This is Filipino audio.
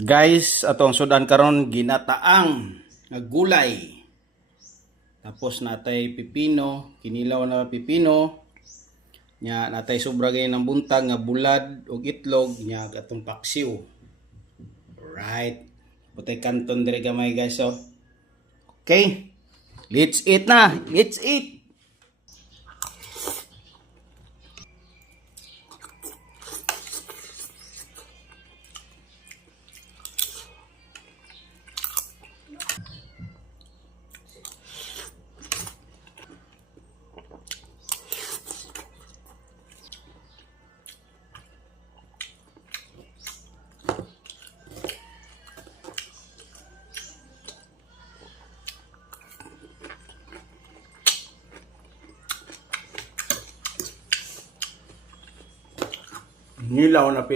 Guys, atong sudan karon ginataang nga gulay. Tapos natay pipino, kinilaw na pipino. Nya natay sobra gay ng buntag nga bulad ug itlog nya atong paksiw. Right. Putay kanton dire gamay guys so. Okay. Let's eat na. Let's eat. Nilaw na